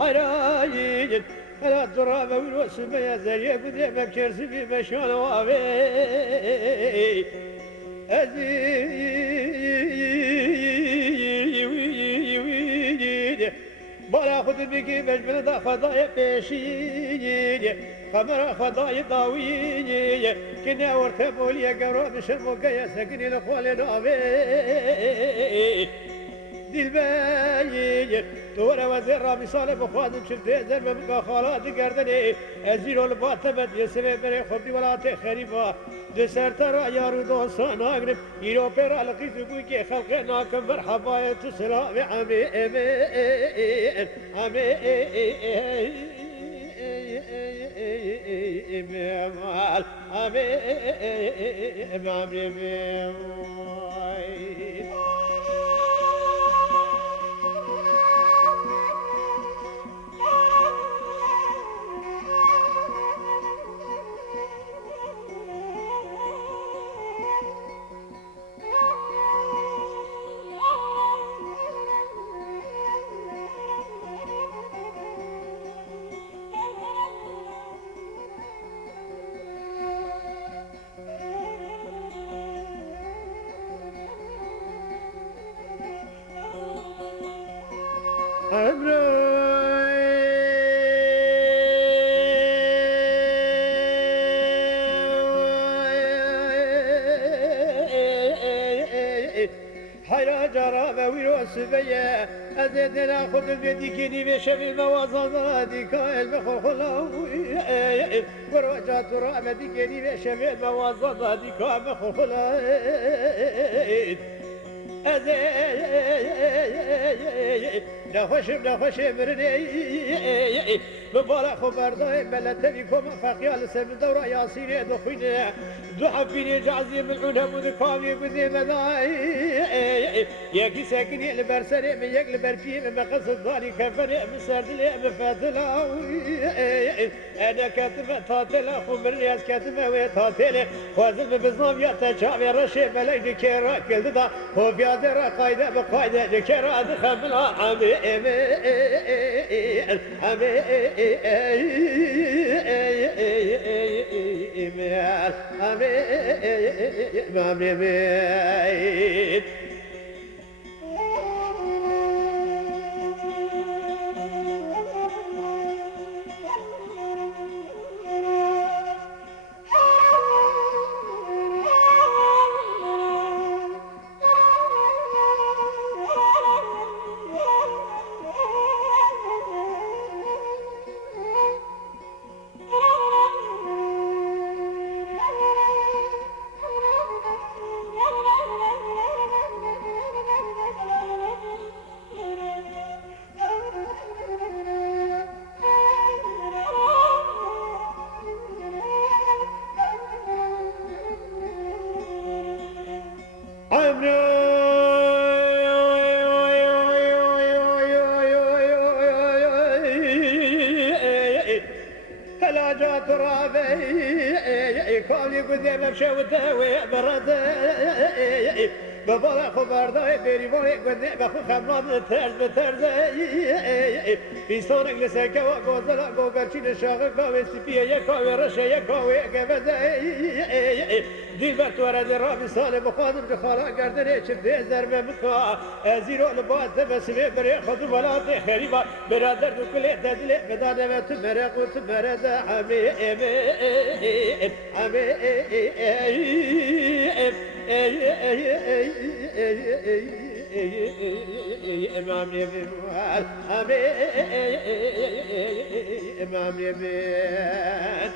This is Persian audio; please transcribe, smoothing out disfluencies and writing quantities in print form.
حرايج لا تراب والوس ما زي بدي بكرسي بمشون وافي ازي بلا خد بكي بجبل دا خضايا بيشي خمر خضايا ضاوي كنا ورتبولي قرب شربك يا سكني لخوالي نافي دلبايي دور وزير رامي صالح بخوادم شفته زر بمقا خالاتي گردني ازيرو الباتبت يسمي بري خبدي ولاتي خريفا دسر ترى يارو دوستان اغرب يرو پر علقي زبوي كي خلق ناكم مرحبا يتسلام عمي عمي مال عمي عمي حيرا جرى ويروس بيا أزيدنا خذ بديكني بشبه الموازنات كائل بخلخلا ورجع ترى بديكني بشبه الموازنات كائل بخلخلا نخوشم برني ببالا خبر داي بلته بكم فقيال سب دورا ياسين دخينه دحفيني جعزي من عنب كامي بدي مداي يكي ساكني البرسري من يقل برفي من مقصد ضالي كفري مسردلي مفاتلا انا كاتبه تاتلا خمر رياس كاتبه وتاتلا وازم بزنام يتشابي رشي بلي كيرا كلدا هو بيادر قايده بقايده كيرا دخل عمي عمي هلا جا ترابي كوني قدام بشوته وبرده بابا خبر دای بری وای گنده بخو خمران بترز بیستانک لسکه و گوزلا گوگرچین شاق کاوه سپیه یک کاوه رشه یک کاوه گوزه دیل بر تو ارد رابی سال بخوادم دخالا گردنه چفته زرمه مکا زیرو لباس بسمه بری خود ولاد خریبا برادر دو کلی تدلی بدانه و تو مرق و تو مرد همه امام يبان امام يبان